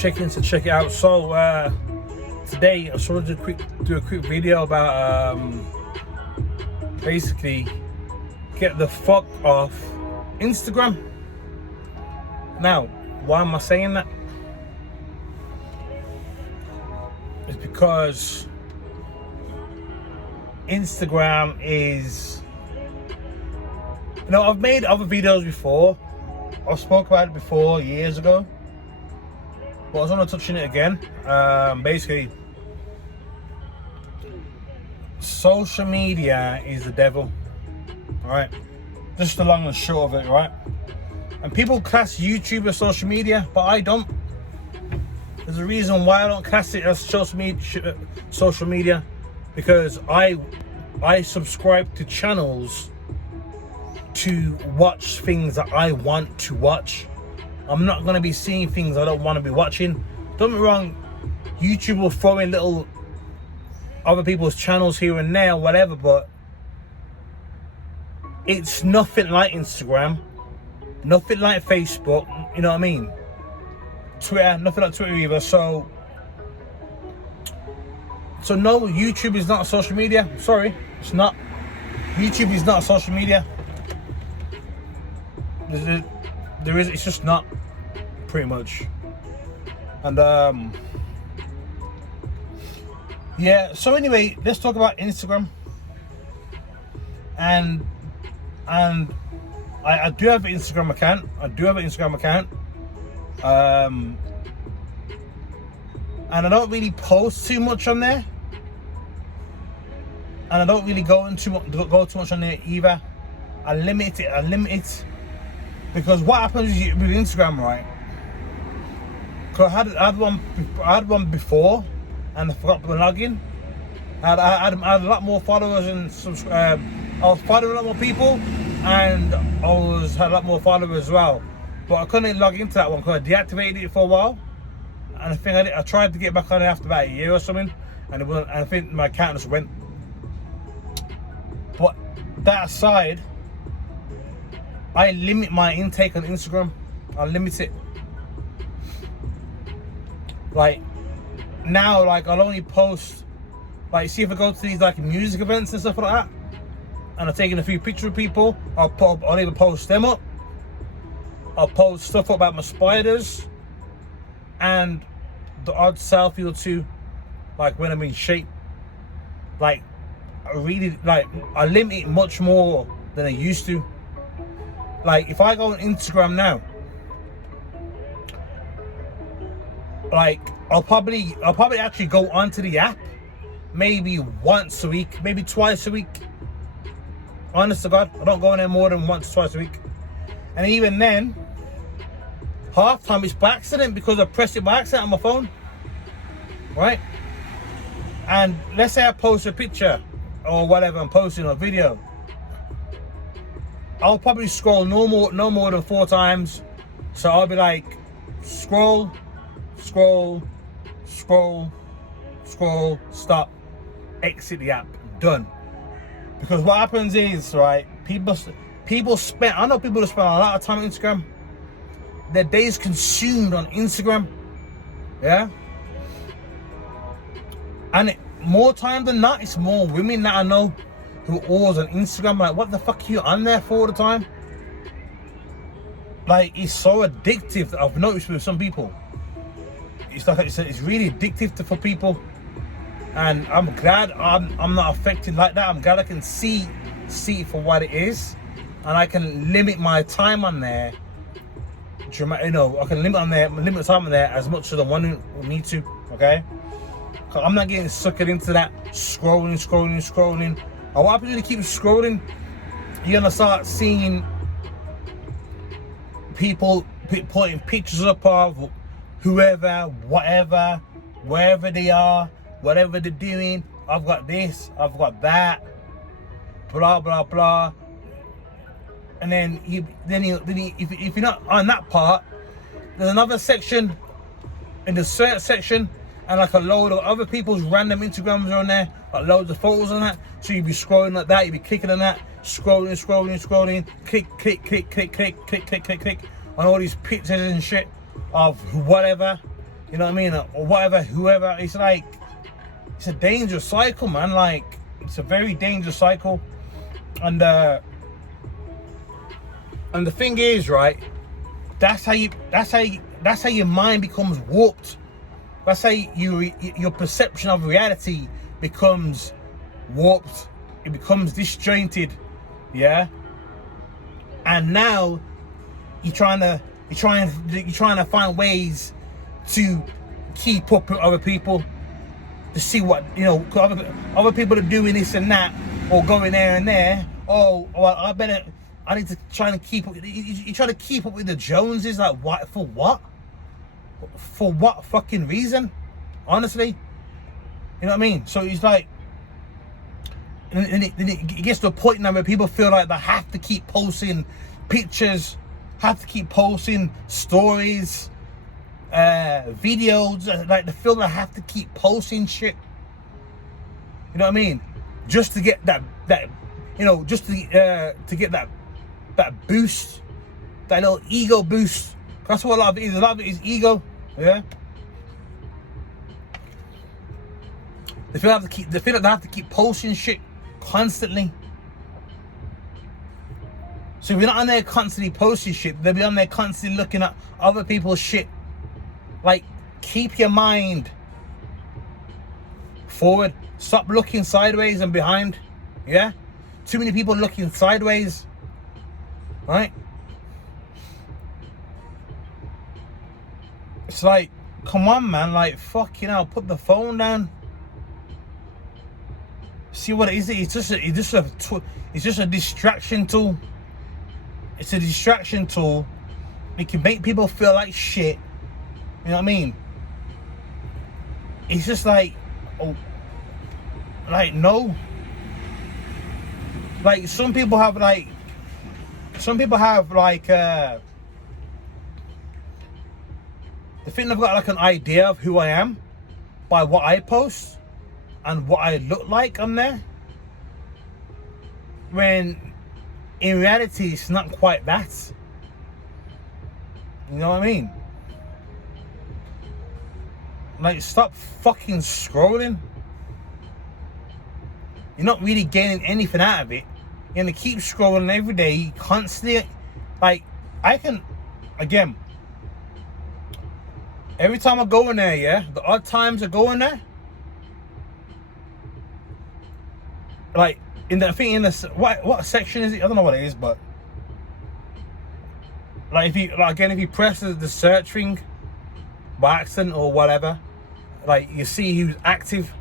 checking to check it out. So today I just wanted to do a quick video about basically get the fuck off Instagram. Now, why am I saying that? It's because Instagram is, you know, I've made other videos before. I've spoke about it before years ago, but I was on touching it again. Basically, social media is the devil, right? Just the long and short of it, right? And people class YouTube as social media, but I don't. There's a reason why I don't class it as social media, because I subscribe to channels to watch things that I want to watch. I'm not going to be seeing things I don't want to be watching. Don't get me wrong, YouTube will throw in little other people's channels here and there, whatever, but it's nothing like Instagram, nothing like Facebook, you know what I mean? Twitter, nothing like Twitter either. So no, YouTube is not social media. Sorry, it's not. YouTube is not social media. It's just not, pretty much. And yeah, so anyway, let's talk about Instagram. And I do have an Instagram account. And I don't really post too much on there, and I don't really go too much on there either. I limit it because what happens with Instagram, right? Because I had one before, and I forgot to log in. I had a lot more followers and I was following a lot more people, and I had a lot more followers as well. But I couldn't log into that one because I deactivated it for a while. And I think I tried to get back on it after about a year or something, and I think my account just went. But that aside, I limit my intake on Instagram. I limit it. Like now, like I'll only post, like, see if I go to these like music events and stuff like that, and I'm taking a few pictures of people, I'll even post them up. I'll post stuff about my spiders and the odd selfie or two, like when I'm in shape. Like I limit it much more than I used to. Like if I go on Instagram now, like I'll probably actually go onto the app maybe once a week, maybe twice a week. Honest to God, I don't go on there more than once or twice a week. And even then, half time it's by accident because I pressed it by accident on my phone, right? And let's say I post a picture or whatever, I'm posting a video, I'll probably scroll no more than 4 times. So I'll be like, scroll, stop, exit the app, done. Because what happens is, right, people spend, I know people that spend a lot of time on Instagram. Their day is consumed on Instagram, yeah? And more time than not, it's more women that I know who are always on Instagram. Like, what the fuck are you on there for all the time? Like, it's so addictive that I've noticed with some people. It's like it's really addictive for people. And I'm glad I'm not affected like that. I'm glad I can see it for what it is, and I can limit my time on there. You know, I can limit the time on there as much as I want to need to. Okay, cause I'm not getting sucked into that scrolling. And what happens when you keep scrolling? You're gonna start seeing people putting pictures up of whoever, whatever, wherever they are, whatever they're doing. I've got this, I've got that, blah blah blah. And then if you're not on that part, there's another section in the search section, and like a load of other people's random Instagrams are on there, like loads of photos on that. So you'll be scrolling like that, you'll be clicking on that, scrolling, click on all these pictures and shit of whatever. You know what I mean? Or whatever, whoever. It's like, it's a dangerous cycle, man. Like, it's a very dangerous cycle. And the thing is, right, that's how your mind becomes warped. That's how your perception of reality becomes warped. It becomes disjointed, yeah. And now you're trying to find ways to keep up with other people, to see what, you know, other people are doing this and that, or going there and there. Oh, well, I need to try and keep up. You try to keep up with the Joneses, like what? For what? For what fucking reason? Honestly, you know what I mean? So it's like, and it gets to a point now where people feel like they have to keep posting pictures, have to keep posting stories, videos. Like they feel they have to keep posting shit. You know what I mean? Just to get that you know, just to get that boost, that little ego boost. That's what a lot of it is. A lot of it is ego. Yeah. They feel like they have to keep posting shit constantly. So if you're not on there constantly posting shit, they'll be on there constantly looking at other people's shit. Like, keep your mind forward. Stop looking sideways and behind. Yeah? Too many people looking sideways. Right? It's like, come on, man. Like, fuck, you know, put the phone down. See what it is? It's just a distraction tool. It's a distraction tool. It can make people feel like shit. You know what I mean? It's just like, oh, like, no. Like, some people have they think they've got like an idea of who I am by what I post and what I look like on there, when in reality it's not quite that. You know what I mean? Like, stop fucking scrolling. You're not really gaining anything out of it. You're gonna keep scrolling every day, constantly. Like, I can, again, every time I go in there, yeah, the odd times I go in there, like, what section is it? I don't know what it is, but like, if you press the search thing by accident or whatever, like, you see who's active,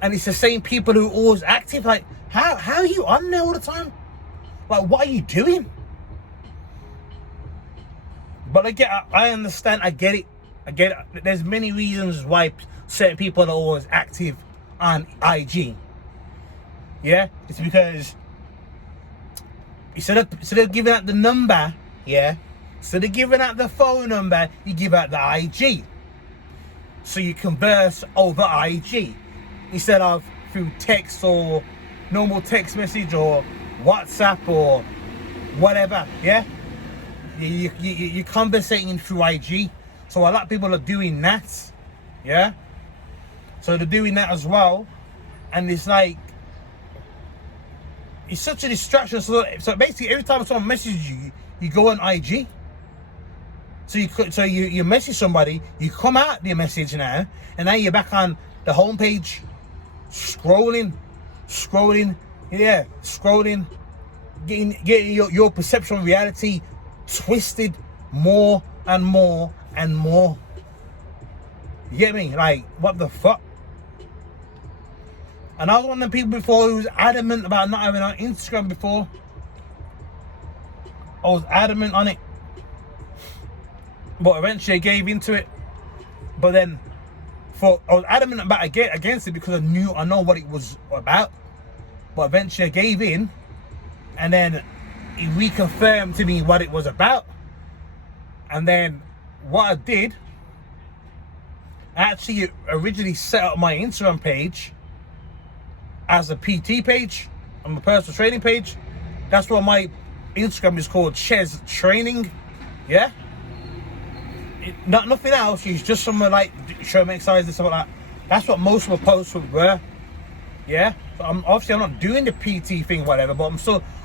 and it's the same people who are always active. Like, how are you on there all the time? Like, what are you doing? But I understand, I get it. There's many reasons why certain people are always active on IG. Yeah, it's because instead of giving out the number, yeah, instead of giving out the phone number, you give out the IG. So you converse over IG instead of through text or normal text message or WhatsApp or whatever. Yeah, you're conversating through IG. So a lot of people are doing that. Yeah, so they're doing that as well, and it's like, it's such a distraction. So basically, every time someone messages you, you go on IG. So you message somebody, you come out your message now, and now you're back on the homepage, scrolling, getting your perception of reality twisted more and more and more. You get me? Like, what the fuck? And I was one of the people before who was adamant about not having on Instagram before. I was adamant on it. But eventually I gave into it. But then I was adamant about against it because I know what it was about. But eventually I gave in, and then it reconfirmed to me what it was about. And then what I did, I actually originally set up my Instagram page as a PT page, on my personal training page. That's why my Instagram is called Ches Training. Yeah, nothing else. It's just some like show me exercise and stuff like that. That's what most of my posts were. Yeah. So I'm not doing the PT thing, whatever. But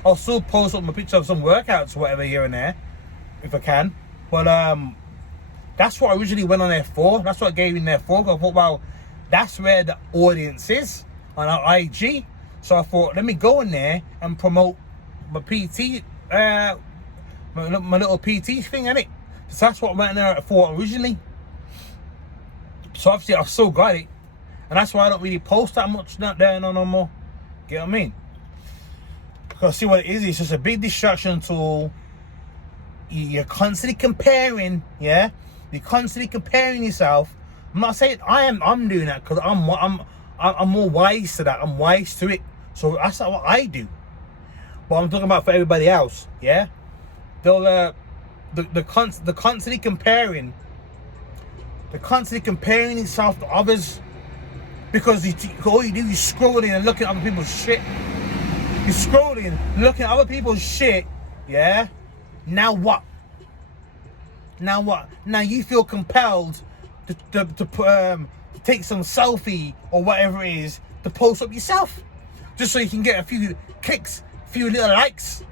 I'll still post up my picture of some workouts, or whatever, here and there, if I can. But that's what I originally went on there for. That's what I gave in there for. I thought, well, that's where the audience is on our IG. So I thought, let me go in there and promote my PT, my little PT thing, innit? So that's what I went there for originally. So obviously I've still got it. And that's why I don't really post that much not there no more. Get what I mean? Because see what it is, it's just a big distraction tool. You're constantly comparing, yeah? You're constantly comparing yourself. I'm not saying I'm doing that because I'm more wise to that. I'm wise to it. So that's not what I do. But I'm talking about for everybody else, yeah? They'll the constantly comparing yourself to others, because all you do is scrolling and looking at other people's shit. You're scrolling, looking at other people's shit, yeah? Now what? Now what? Now you feel compelled to take some selfie or whatever it is to post up yourself, just so you can get a few clicks, a few little likes.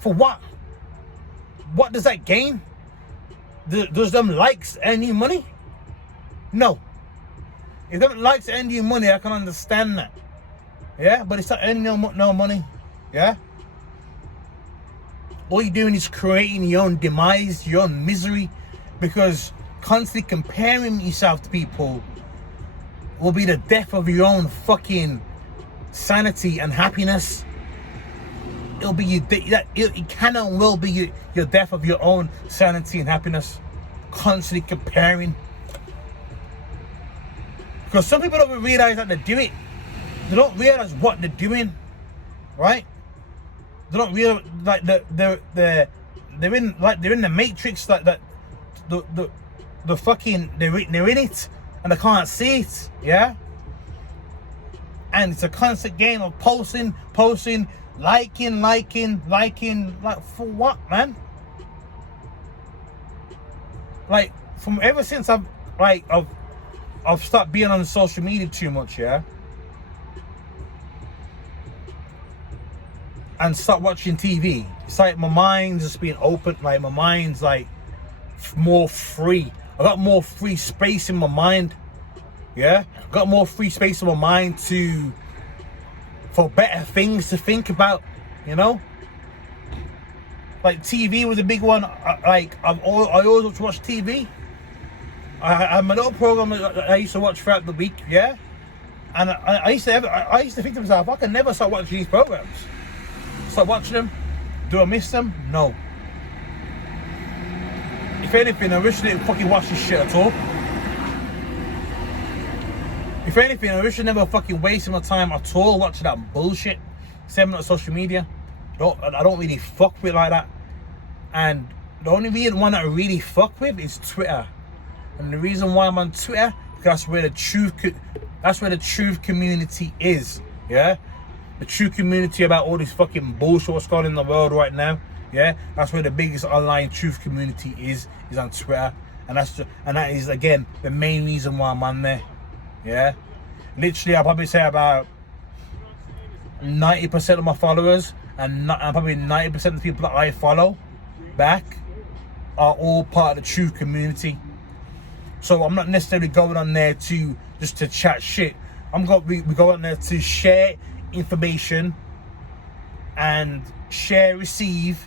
For what? What does that gain? Does them likes earn you money? No. If them likes earn you money, I can understand that. Yeah, but it's not earning no money. Yeah. All you're doing is creating your own demise, your own misery, because constantly comparing yourself to people will be the death of your own fucking sanity and happiness. It'll be it can and will be your death of your own sanity and happiness. Constantly comparing. Because some people don't realize that they're doing it. They don't realize what they're doing, right? They don't realize like they're in the matrix, like that the fucking they're in it and they can't see it, yeah. And it's a constant game of posting, liking, like for what, man? Like from ever since I've stopped being on social media too much, yeah, and start watching TV. It's like my mind's just being open. Like my mind's like more free. I got more free space in my mind. Yeah, I got more free space in my mind for better things to think about. You know, like TV was a big one. I always like to watch TV. I had my little program that I used to watch throughout the week. Yeah, and I used to think to myself, I can never start watching these programs. Start watching them. Do I miss them? No. If anything, I wish I didn't fucking watch this shit at all. If anything, I wish I never fucking wasted my time at all watching that bullshit. Same on social media. I don't really fuck with like that. And the only one that I really fuck with is Twitter. And the reason why I'm on Twitter, because that's where the truth community is. Yeah? The true community about all this fucking bullshit what's going on in the world right now. Yeah, that's where the biggest online truth community is on Twitter, and that is again the main reason why I'm on there. Yeah, literally, I'll probably say about 90% of my followers and probably 90% of the people that I follow back are all part of the truth community. So I'm not necessarily going on there just to chat shit. We go on there to share information and receive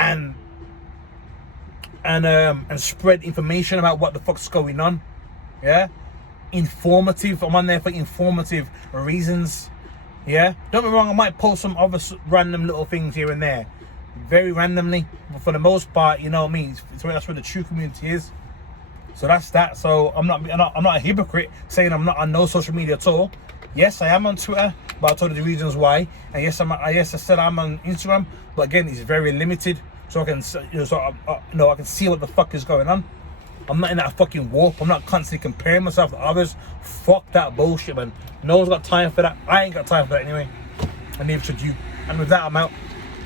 and spread information about what the fuck's going on. Yeah, informative. I'm on there for informative reasons. Yeah, don't get me wrong, I might post some other random little things here and there, very randomly, but for the most part, you know what I mean, that's where the true community is. So that's that. So I'm not a hypocrite saying I'm not on no social media at all. Yes, I am on Twitter, but I told you the reasons why. And yes, I said I'm on Instagram, but again, it's very limited. So I can, I can see what the fuck is going on. I'm not in that fucking warp. I'm not constantly comparing myself to others. Fuck that bullshit, man. No one's got time for that. I ain't got time for that anyway. And neither should you. And with that, I'm out.